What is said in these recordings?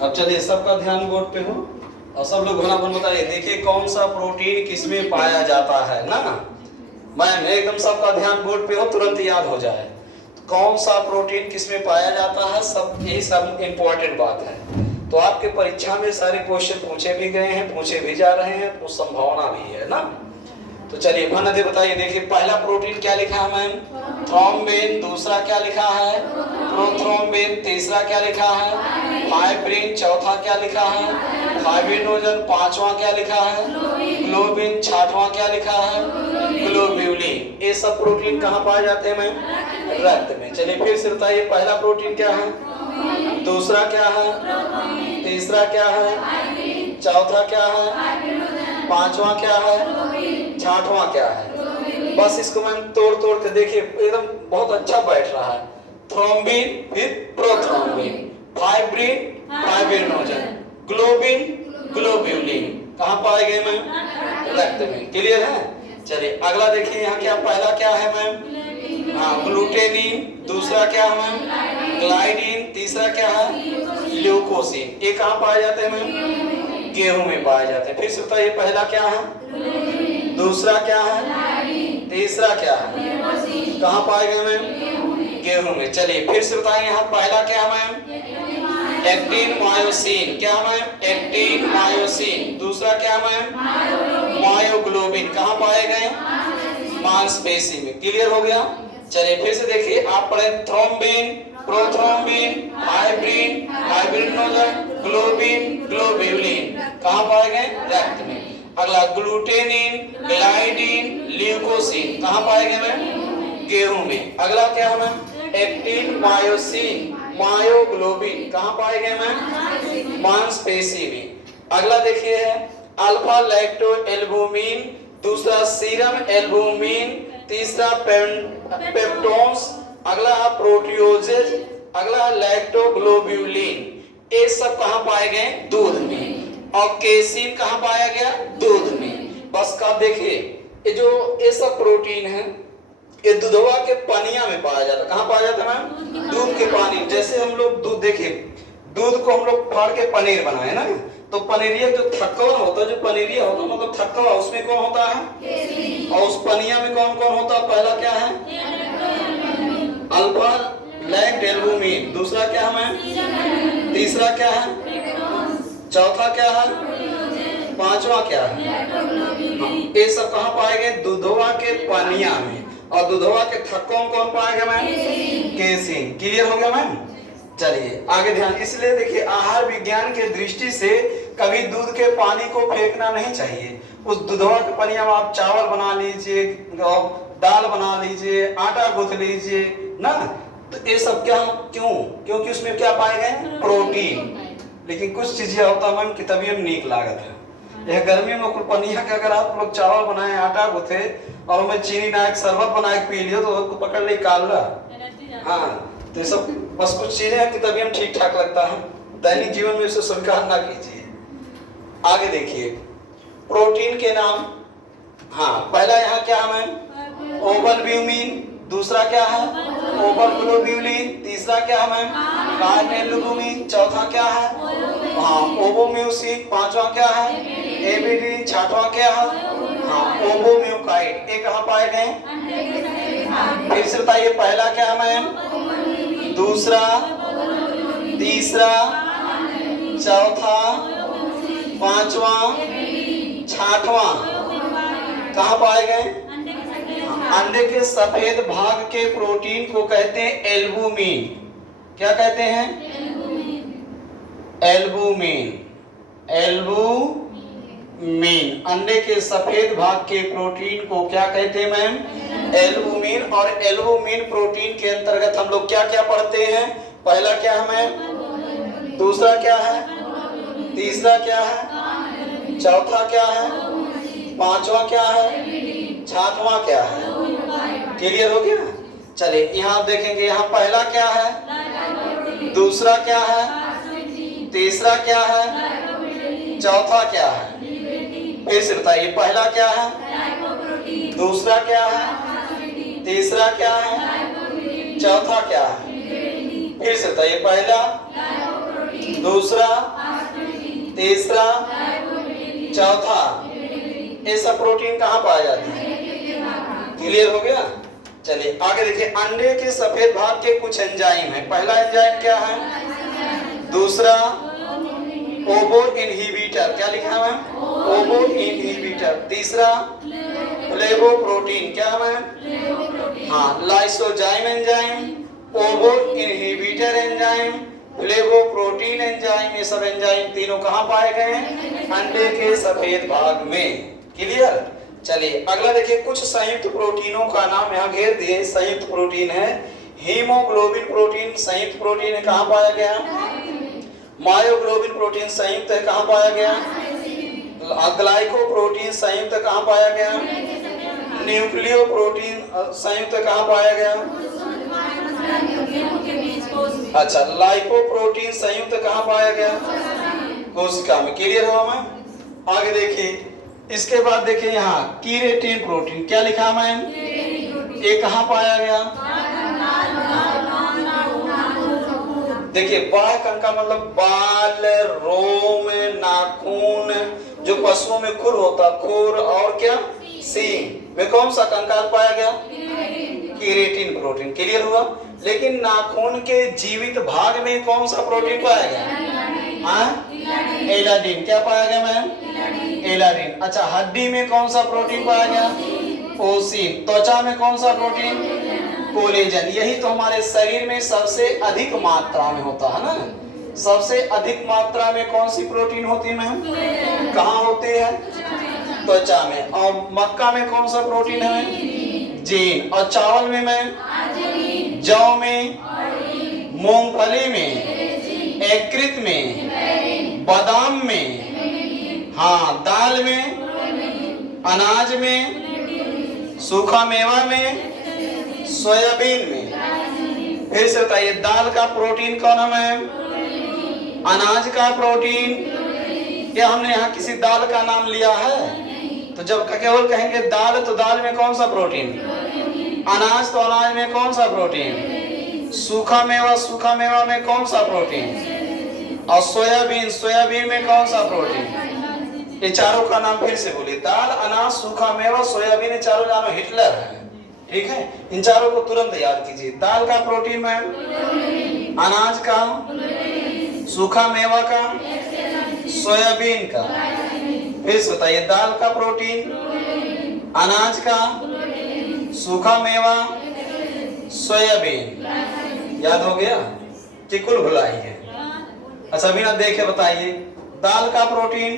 अब चलिए सबका ध्यान बोर्ड पे हो और सब लोग घना बताइए। देखिए कौन सा प्रोटीन किसमें पाया जाता है ना। मैम एकदम सबका ध्यान बोर्ड पे हो, तुरंत याद हो जाए कौन सा प्रोटीन किसमें पाया जाता है। सब यही सब इम्पोर्टेंट बात है। तो आपके परीक्षा में सारे क्वेश्चन पूछे भी गए हैं, पूछे भी जा रहे हैं, कुछ संभावना भी है ना। तो चलिए भानदे बताइए। देखिए पहला प्रोटीन क्या लिखा है मैम? थ्रोम्बिन। दूसरा क्या लिखा है? प्रोथ्रोम्बिन। तीसरा क्या लिखा है? फाइब्रिन। चौथा क्या लिखा है? फाइब्रिनोजन। पांचवा क्या लिखा है? ग्लोबिन। छठवां क्या लिखा है? ग्लोब्यूलिन। ये सब प्रोटीन कहाँ पाए जाते हैं मैम? रक्त में। चलिए फिर से बताइए पहला प्रोटीन क्या है, दूसरा क्या है, तीसरा क्या है, चौथा क्या है, पांचवा क्या है, छठवां क्या है। बस इसको मैम तोड़ तोड़ के देखिए, एकदम बहुत अच्छा बैठ रहा है। थ्रोम्बिन, फिर prothrombin, fibrin, fibrinogen, globin, globulin. कहाँ पाए गए मैम? रक्त में। क्लियर है? चलिए अगला देखिए यहाँ क्या पहला क्या है मैम? हाँ ग्लूटेनिन। दूसरा क्या है मैम? ग्लाइडिन। तीसरा क्या है? ल्यूकोसिन। ये कहाँ पाए जाते हैं मैम? गेहूं में पाए जाते हैं। फिर से बताइए पहला क्या है, दूसरा क्या है, तीसरा क्या है, कहाँ पाए गए मैम? गेहूं में। चलिए फिर से बताइए यहाँ पहला क्या है मैम? Actin myosin. क्या मैम? Actin myosin. दूसरा क्या मैम? मायोग्लोबिन। कहाँ पाए गए? मांसपेशी में। क्लियर हो गया? चलिए फिर से देखिए आप पढ़े thrombin, prothrombin, fibrin, fibrinogen, globin, globulin. कहाँ पाए गए? रक्त में। अगला ग्लूटेनिन, ग्लाइडिन, ल्यूकोसिन। कहाँ पाए गए मैम? गेहूं में। अगला क्या है मैम? Actin myosin, myoglobin. कहाँ पाए गए मैम? मांसपेशी में। अगला देखिए है अल्फा लैक्टो एल्बुमिन। दूसरा सीरम एल्बुमिन। तीसरा पेप्टोन्स। अगला है प्रोटियोजेज। अगला है लैक्टोग्लोब्यूलिन। ये सब कहाँ पाए गए? दूध में। और केसिन कहाँ पाया गया? दूध में। बस का देखिए ये सब प्रोटीन है, ये दूधवा के पनिया में पाया जाता है। कहाँ पाया जाता है मैम? दूध के पानी। जैसे हम लोग दूध देखिए, दूध को हम लोग फाड़ के पनीर बनाए ना, तो पनीरिया जो थक्कवा होता है, जो पनीरिया होता है मतलब थक्कवा, उसमें कौन होता है? और उस पनिया में कौन कौन होता है? पहला क्या है? अल्फा लैक्टोएल्बुमिन। दूसरा क्या है मैम? तीसरा क्या है? चौथा क्या है? पांचवा क्या है? ये सब कहाँ पाए गए? दूधवा के पनिया में। और दूधवा के थक्कों में कौन पाएगा मैम? केसिन। क्लियर हो गया मैम? चलिए आगे ध्यान। इसलिए देखिए आहार विज्ञान के दृष्टि से कभी दूध के पानी को फेंकना नहीं चाहिए। उस दूधवा के पनिया में आप चावल बना लीजिए, दाल बना लीजिए, आटा गूंथ लीजिए ना। तो ये सब क्या क्यों? क्योंकि उसमें क्या पाए गए? प्रोटीन। लेकिन कुछ चीजें होता है मैम कि तभी हम नीक लागत है। यह गर्मी में पनिया के अगर आप लोग चावल बनाए, आटा गूथे और उसमें चीनी ना एक शरबत बना के पी लियो तो उसको पकड़ ले काला। हाँ तो ये सब बस कुछ चीजें हैं कि तभी हम ठीक ठाक लगता है। दैनिक जीवन में इसे स्वीकार ना कीजिए। आगे देखिए प्रोटीन के नाम। हाँ पहला यहाँ क्या है मैम? ओवलब्यूमिन। दूसरा क्या है? ओवलग्लोब्यूलिन। तीसरा क्या है मैम? कार्नेल्बुमिन। चौथा क्या है? हाँ ओवोम्यूसिन। पांचवा क्या है? एबिडिन। छठवां क्या है? हाँ ओवोम्यूकाइड। ये कहाँ पाए गए? फिर से बताइए पहला क्या है मैम? दूसरा, तीसरा, चौथा, पांचवा, छठवां। कहाँ पाए गए? अंडे के सफेद भाग के प्रोटीन को कहते हैं एल्बुमिन। क्या कहते हैं? एल्बुमिन। एल्बुमिन। अंडे के सफेद भाग के प्रोटीन को क्या कहते हैं मैम? एल्बुमिन। और एल्बुमिन प्रोटीन के अंतर्गत हम लोग क्या क्या पढ़ते हैं? पहला क्या है मैम? दूसरा क्या है? तीसरा क्या है? चौथा क्या है? पांचवा क्या है? छठवां क्या है? क्लियर हो गया? चलिए यहाँ आप देखेंगे, यहाँ पहला क्या है? दूसरा क्या है? तीसरा क्या है? चौथा क्या है? फिर से बताइए पहला क्या है? दूसरा क्या है? तीसरा क्या है? चौथा क्या है? फिर से बताइए, पहला, दूसरा, तीसरा, चौथा, ये सब प्रोटीन कहाँ पाया जाता है? क्लियर हो गया? चलिए आगे देखिए, अंडे के सफेद भाग के कुछ एंजाइम है। पहला एंजाइम क्या है? दूसरा ओवो इनहिबिटर, क्या लिखा है? ओवो इनहिबिटर। तीसरा फ्लेवोप्रोटीन, क्या है? हाँ, lysozyme enzyme, ओवो inhibitor enzyme, flavoprotein enzyme, ये सब एंजाइम तीनों कहाँ पाए गए हैं? अंडे के सफेद भाग में। क्लियर? चलिए अगला देखिए, कुछ संयुक्त प्रोटीनों का नाम यहाँ घेर दिए। संयुक्त प्रोटीन है हीमोग्लोबिन प्रोटीन, संयुक्त प्रोटीन है, कहाँ पाया गया? मायोग्लोबिन प्रोटीन संयुक्त है, कहाँ पाया गया? ग्लाइकोप्रोटीन संयुक्त कहाँ पाया गया? न्यूक्लियो प्रोटीन संयुक्त कहाँ पाया गया? अच्छा, लाइपोप्रोटीन संयुक्त कहाँ पाया गया? कोशिका में। क्लियर हुआ? मैं आगे देखिए, इसके बाद देखिए यहाँ कीरेटिन प्रोटीन, क्या लिखा मैम? ये कहाँ पाया गया? देखिए, बाह्य अंग का मतलब बाल, रोम, नाखून, जो पशुओं में खुर होता, खुर और क्या, सींग में कौन सा कंकाल पाया गया? कीरेटिन प्रोटीन। क्लियर हुआ? लेकिन नाखून के जीवित भाग में कौन सा प्रोटीन पाया गया? हाँ, एलानिन। क्या पाया गया मैम? एलानिन। अच्छा, हड्डी में कौन सा प्रोटीन पाया गया? ओसिन। त्वचा में कौन सा प्रोटीन? कोलेजन। यही तो हमारे शरीर में सबसे अधिक मात्रा में होता है ना। सबसे अधिक मात्रा में कौन सी प्रोटीन होती है मैम? कहाँ होती है? त्वचा में। और मक्का में कौन सा प्रोटीन है? जीन। और चावल में मैम? जौ में, मूंगफली में, यकृत में, बादाम में, हाँ, दाल में, अनाज में, सूखा मेवा में, सोयाबीन में। फिर से बताइए, दाल का प्रोटीन कौन है मैम? अनाज का प्रोटीन। क्या हमने यहाँ किसी दाल का नाम लिया है? तो जब केवल कहेंगे दाल, तो दाल में कौन सा प्रोटीन? अनाज, तो अनाज में कौन सा प्रोटीन? सूखा मेवा में कौन सा प्रोटीन? और सोयाबीन, सोयाबीन में कौन सा प्रोटीन? ये चारों का नाम फिर से बोलिए, दाल, अनाज, सूखा मेवा, सोयाबीन, ये चारों जानो हिटलर है। ठीक है, इन चारों को तुरंत याद कीजिए। दाल का प्रोटीन मैम? अनाज का, सूखा मेवा का, सोयाबीन का। फिर से बताइए, दाल का प्रोटीन, अनाज का, सूखा मेवा, सोयाबीन। याद हो गया कि कुल भुलाई है? अच्छा, बिना देखे बताइए, दाल का प्रोटीन,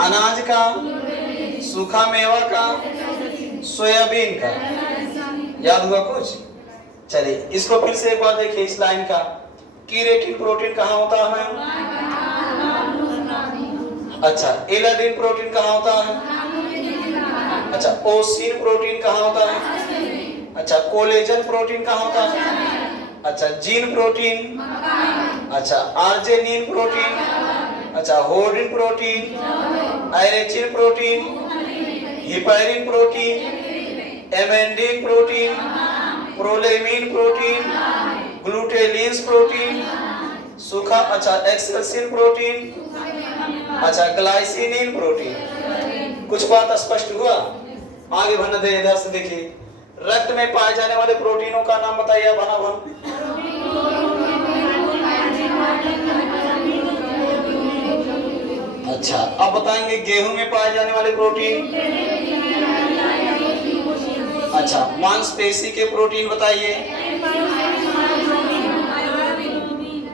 अनाज का, सूखा मेवा का, सोयाबीन का। याद हुआ कुछ? चलिए इसको फिर से एक बार देखिए, इस लाइन का। कीरेटिन प्रोटीन कहाँ होता है? अच्छा, एलानिन प्रोटीन कहाँ होता है? अच्छा, ओसिन प्रोटीन कहाँ होता है? अच्छा, कोलेजन प्रोटीन कहाँ होता है? अच्छा, जीन प्रोटीन। अच्छा, आर्जिनिन प्रोटीन। अच्छा, होर्डिन प्रोटीन, आयरेचिन protein, heparin protein, amandin protein, prolamin protein, glutelins protein, सूखा, अच्छा, एक्सेल्सिन प्रोटीन, अच्छा, ग्लाइसिनिन प्रोटीन। कुछ बात स्पष्ट हुआ? आगे बढ़ने दे, इधर से देखिए, रक्त में पाए जाने वाले प्रोटीनों का नाम बताइए भन। अच्छा, अब बताएंगे गेहूं में पाए जाने वाले प्रोटीन। अच्छा, मांसपेशी के प्रोटीन बताइए।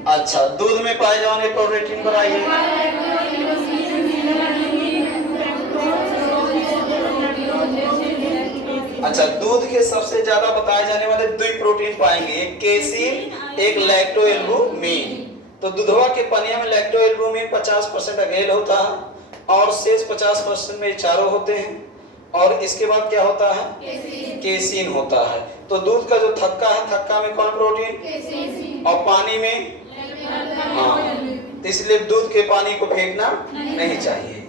अच्छा, दूध में पाए जाने प्रोटीन बताइए। अच्छा, दूध के सबसे ज्यादा बताए जाने वाले दो प्रोटीन पाएंगे, एक केसीन, एक लैक्टोएल्बुमिन। तो दूधवा के पनिया में लैक्टोएल्बुमिन 50% अकेले होता है और शेष 50% में चारों होते हैं। और इसके बाद क्या होता है? केसीन होता है। तो दूध का जो थक्का है, थक्का में कौन प्रोटीन? और पानी में, हाँ, इसलिए दूध के पानी को फेंकना नहीं चाहिए।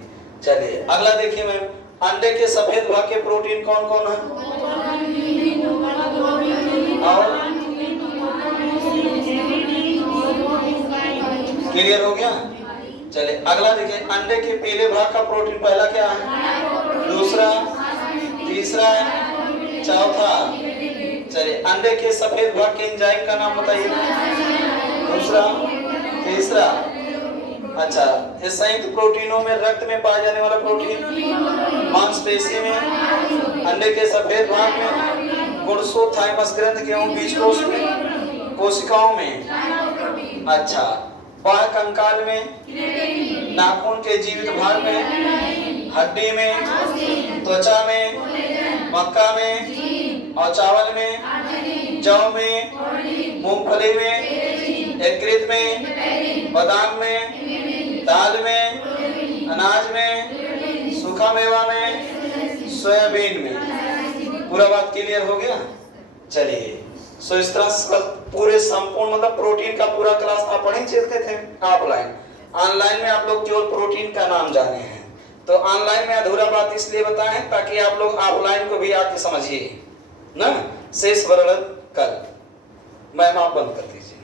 चलिए अगला देखिए मैम, अंडे के सफेद भाग के प्रोटीन कौन कौन है? और अगला देखिए, अंडे के पहले भाग का प्रोटीन पहला क्या है, दूसरा, तीसरा, चौथा। चलिए, अंडे के सफेद भाग के एंजाइम का नाम बताइए, दूसरा, तीसरा। अच्छा, इस संयुक्त प्रोटीनों में रक्त में पाया जाने वाला प्रोटीन, मांसपेशी में, अंडे के सफेद भाग में, गुणसूत्र थाइमस ग्रंथि के बीजकोश में, कोशिकाओं में। अच्छा, बाह्य कंकाल में, नाखून के जीवित भाग में, हड्डी में, त्वचा में, मक्का में और चावल में, जौ में, मूंगफली में, यकृत में, बादाम में, दाल में, अनाज में, सूखा मेवा में, सोयाबीन में। पूरा बात क्लियर हो गया। चलिए, सो इस तरह पूरे संपूर्ण मतलब प्रोटीन का पूरा क्लास आप पढ़े चलते थे ऑफलाइन। ऑनलाइन में आप लोग केवल प्रोटीन का नाम जाने हैं, तो ऑनलाइन में अधूरा बात इसलिए बताएं ताकि आप लोग ऑफलाइन को भी आके समझिए ना। शेष वर्णन कल। मैम आप बंद कर दीजिए।